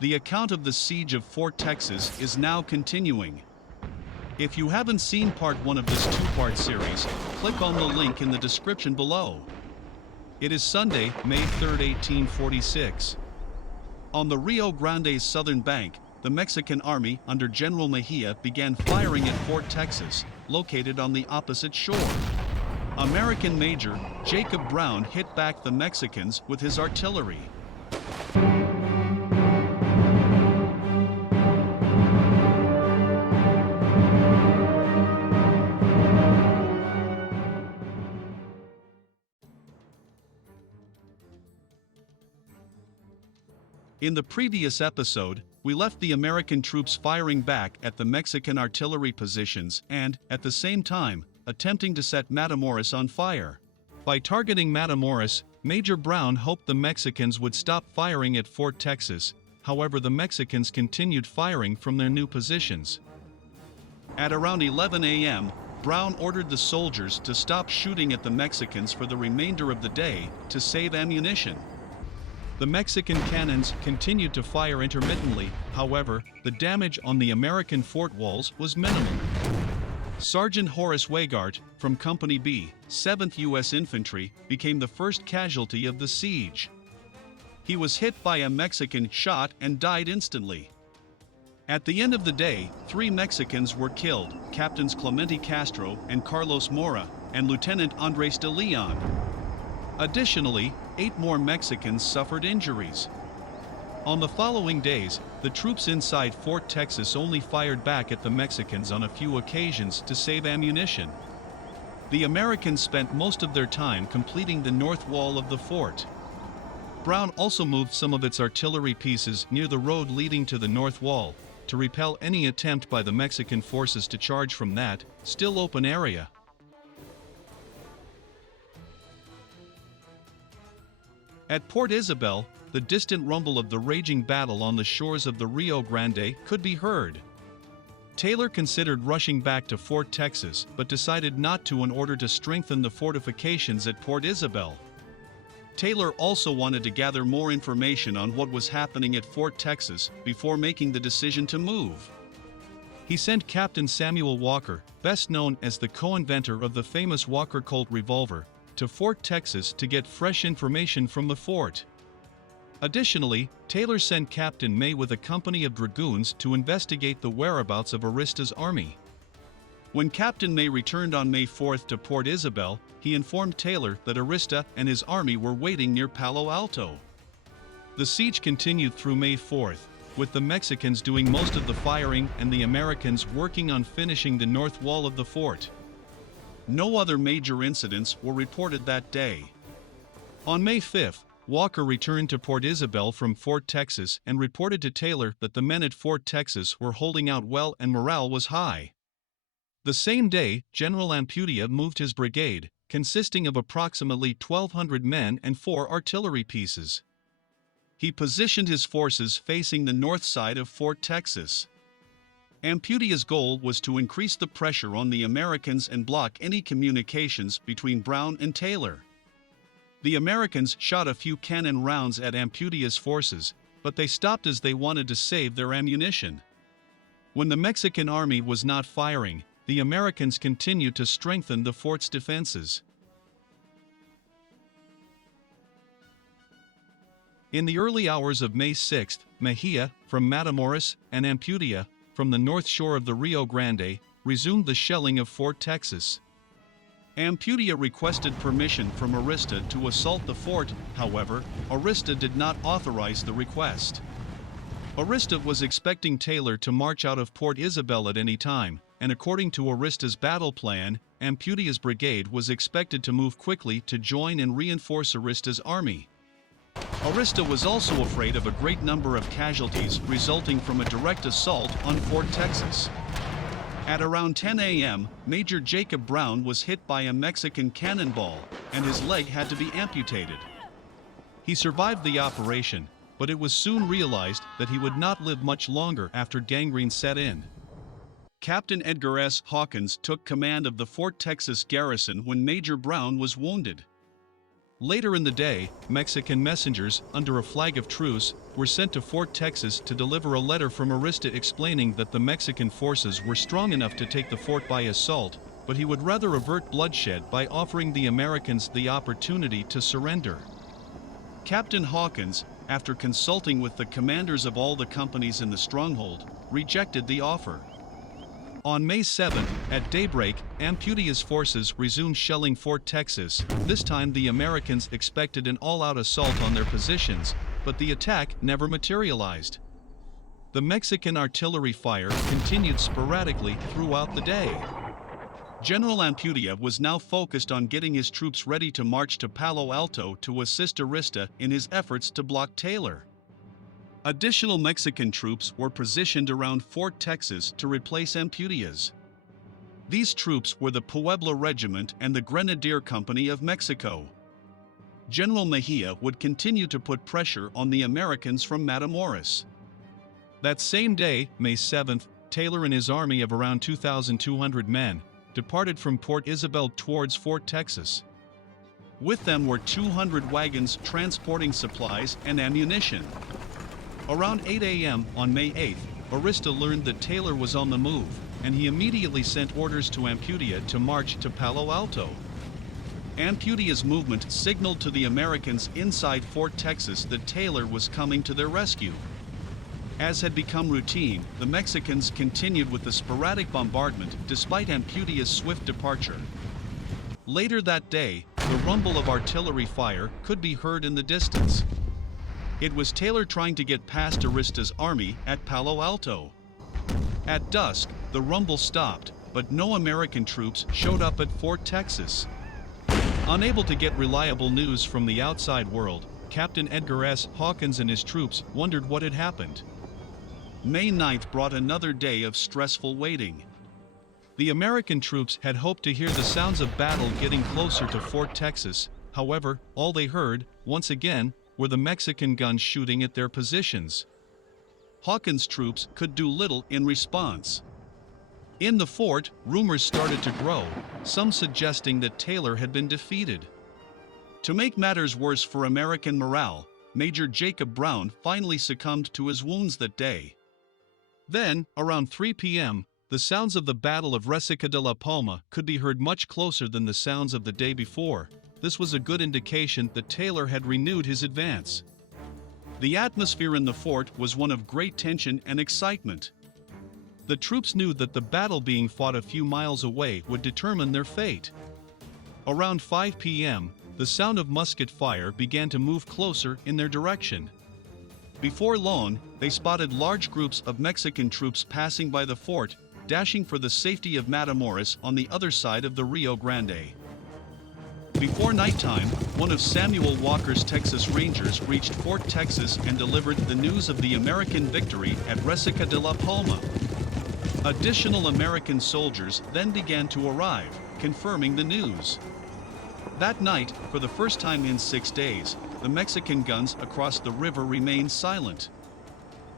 The account of the siege of Fort Texas is now continuing. If you haven't seen part 1 of this 2-part series, click on the link in the description below. It is Sunday, May 3, 1846. On the Rio Grande's southern bank, the Mexican army under General Mejia began firing at Fort Texas, located on the opposite shore. American Major Jacob Brown hit back the Mexicans with his artillery. In the previous episode, we left the American troops firing back at the Mexican artillery positions and, at the same time, attempting to set Matamoros on fire. By targeting Matamoros, Major Brown hoped the Mexicans would stop firing at Fort Texas. However, the Mexicans continued firing from their new positions. At around 11 a.m., Brown ordered the soldiers to stop shooting at the Mexicans for the remainder of the day to save ammunition. The Mexican cannons continued to fire intermittently. However, the damage on the American fort walls was minimal. Sergeant Horace Weigart, from Company B, 7th U.S. Infantry, became the first casualty of the siege. He was hit by a Mexican shot and died instantly. At the end of the day, 3 Mexicans were killed, Captains Clemente Castro and Carlos Mora, and Lieutenant Andres de Leon. Additionally, 8 more Mexicans suffered injuries. On the following days, the troops inside Fort Texas only fired back at the Mexicans on a few occasions to save ammunition. The Americans spent most of their time completing the north wall of the fort. Brown also moved some of its artillery pieces near the road leading to the north wall, to repel any attempt by the Mexican forces to charge from that, still open area. At Port Isabel, the distant rumble of the raging battle on the shores of the Rio Grande could be heard. Taylor considered rushing back to Fort Texas but decided not to in order to strengthen the fortifications at Port Isabel. Taylor also wanted to gather more information on what was happening at Fort Texas before making the decision to move. He sent Captain Samuel Walker, best known as the co-inventor of the famous Walker Colt revolver, to Fort Texas to get fresh information from the fort. Additionally, Taylor sent Captain May with a company of dragoons to investigate the whereabouts of Arista's army. When Captain May returned on May 4th to Port Isabel, he informed Taylor that Arista and his army were waiting near Palo Alto. The siege continued through May 4th, with the Mexicans doing most of the firing and the Americans working on finishing the north wall of the fort. No other major incidents were reported that day. On May 5th, Walker returned to Port Isabel from Fort Texas and reported to Taylor that the men at Fort Texas were holding out well and morale was high. The same day, General Ampudia moved his brigade, consisting of approximately 1,200 men and 4 artillery pieces. He positioned his forces facing the north side of Fort Texas. Ampudia's goal was to increase the pressure on the Americans and block any communications between Brown and Taylor. The Americans shot a few cannon rounds at Ampudia's forces, but they stopped as they wanted to save their ammunition. When the Mexican army was not firing, the Americans continued to strengthen the fort's defenses. In the early hours of May 6, Mejia, from Matamoros, and Ampudia, from the north shore of the Rio Grande, resumed the shelling of Fort Texas. Ampudia requested permission from Arista to assault the fort. However, Arista did not authorize the request. Arista was expecting Taylor to march out of Port Isabel at any time, and according to Arista's battle plan, Ampudia's brigade was expected to move quickly to join and reinforce Arista's army. Arista was also afraid of a great number of casualties resulting from a direct assault on Fort Texas. At around 10 a.m., Major Jacob Brown was hit by a Mexican cannonball, and his leg had to be amputated. He survived the operation, but it was soon realized that he would not live much longer after gangrene set in. Captain Edgar S. Hawkins took command of the Fort Texas garrison when Major Brown was wounded. Later in the day, Mexican messengers, under a flag of truce, were sent to Fort Texas to deliver a letter from Arista explaining that the Mexican forces were strong enough to take the fort by assault, but he would rather avert bloodshed by offering the Americans the opportunity to surrender. Captain Hawkins, after consulting with the commanders of all the companies in the stronghold, rejected the offer. On May 7, at daybreak, Amputia's forces resumed shelling Fort Texas. This time the Americans expected an all-out assault on their positions, but the attack never materialized. The Mexican artillery fire continued sporadically throughout the day. General Amputia was now focused on getting his troops ready to march to Palo Alto to assist Arista in his efforts to block Taylor. Additional Mexican troops were positioned around Fort Texas to replace Amputia's. These troops were the Puebla Regiment and the Grenadier Company of Mexico. General Mejia would continue to put pressure on the Americans from Matamoros. That same day, May 7th, Taylor and his army of around 2,200 men departed from Port Isabel towards Fort Texas. With them were 200 wagons transporting supplies and ammunition. Around 8 a.m. on May 8th, Arista learned that Taylor was on the move, and he immediately sent orders to Amputia to march to Palo Alto. Amputia's movement signaled to the Americans inside Fort Texas that Taylor was coming to their rescue. As had become routine, the Mexicans continued with the sporadic bombardment despite Amputia's swift departure. Later that day, the rumble of artillery fire could be heard in the distance. It was Taylor trying to get past Arista's army at Palo Alto. At dusk, the rumble stopped, but no American troops showed up at Fort Texas. Unable to get reliable news from the outside world, Captain Edgar S. Hawkins and his troops wondered what had happened. May 9th brought another day of stressful waiting. The American troops had hoped to hear the sounds of battle getting closer to Fort Texas. However, all they heard, once again, were the Mexican guns shooting at their positions. Hawkins' troops could do little in response. In the fort, rumors started to grow, some suggesting that Taylor had been defeated. To make matters worse for American morale, Major Jacob Brown finally succumbed to his wounds that day. Then, around 3 p.m., the sounds of the Battle of Resaca de la Palma could be heard much closer than the sounds of the day before. This was a good indication that Taylor had renewed his advance. The atmosphere in the fort was one of great tension and excitement. The troops knew that the battle being fought a few miles away would determine their fate. Around 5 p.m., the sound of musket fire began to move closer in their direction. Before long, they spotted large groups of Mexican troops passing by the fort, dashing for the safety of Matamoros on the other side of the Rio Grande. Before nighttime, one of Samuel Walker's Texas Rangers reached Fort Texas and delivered the news of the American victory at Resaca de la Palma. Additional American soldiers then began to arrive, confirming the news. That night, for the first time in 6 days, the Mexican guns across the river remained silent.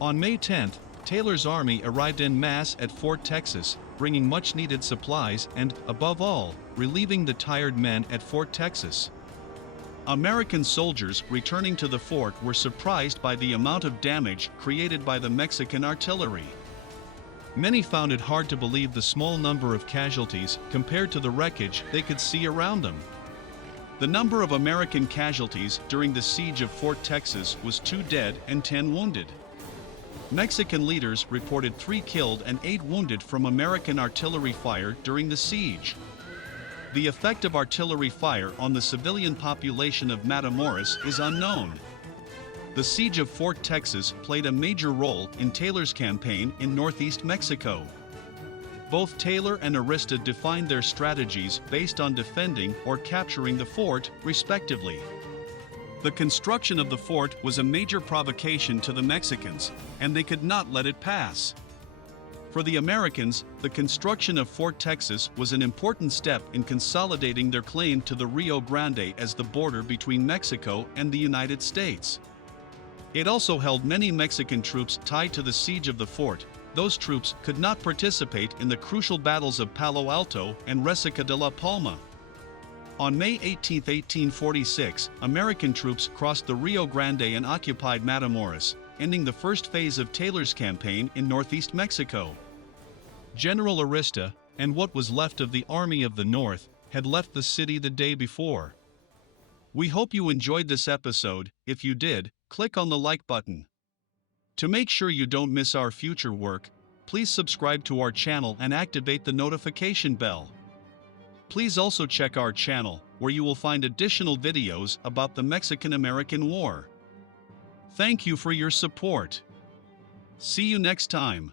On May 10th, Taylor's army arrived en masse at Fort Texas, bringing much-needed supplies and, above all, relieving the tired men at Fort Texas. American soldiers returning to the fort were surprised by the amount of damage created by the Mexican artillery. Many found it hard to believe the small number of casualties compared to the wreckage they could see around them. The number of American casualties during the siege of Fort Texas was 2 dead and 10 wounded. Mexican leaders reported 3 killed and 8 wounded from American artillery fire during the siege. The effect of artillery fire on the civilian population of Matamoros is unknown. The siege of Fort Texas played a major role in Taylor's campaign in northeast Mexico. Both Taylor and Arista defined their strategies based on defending or capturing the fort, respectively. The construction of the fort was a major provocation to the Mexicans, and they could not let it pass. For the Americans, the construction of Fort Texas was an important step in consolidating their claim to the Rio Grande as the border between Mexico and the United States. It also held many Mexican troops tied to the siege of the fort. Those troops could not participate in the crucial battles of Palo Alto and Resaca de la Palma. On May 18, 1846, American troops crossed the Rio Grande and occupied Matamoros, ending the first phase of Taylor's campaign in northeast Mexico. General Arista, and what was left of the Army of the North, had left the city the day before. We hope you enjoyed this episode. If you did, click on the like button. To make sure you don't miss our future work, please subscribe to our channel and activate the notification bell. Please also check our channel, where you will find additional videos about the Mexican-American War. Thank you for your support. See you next time.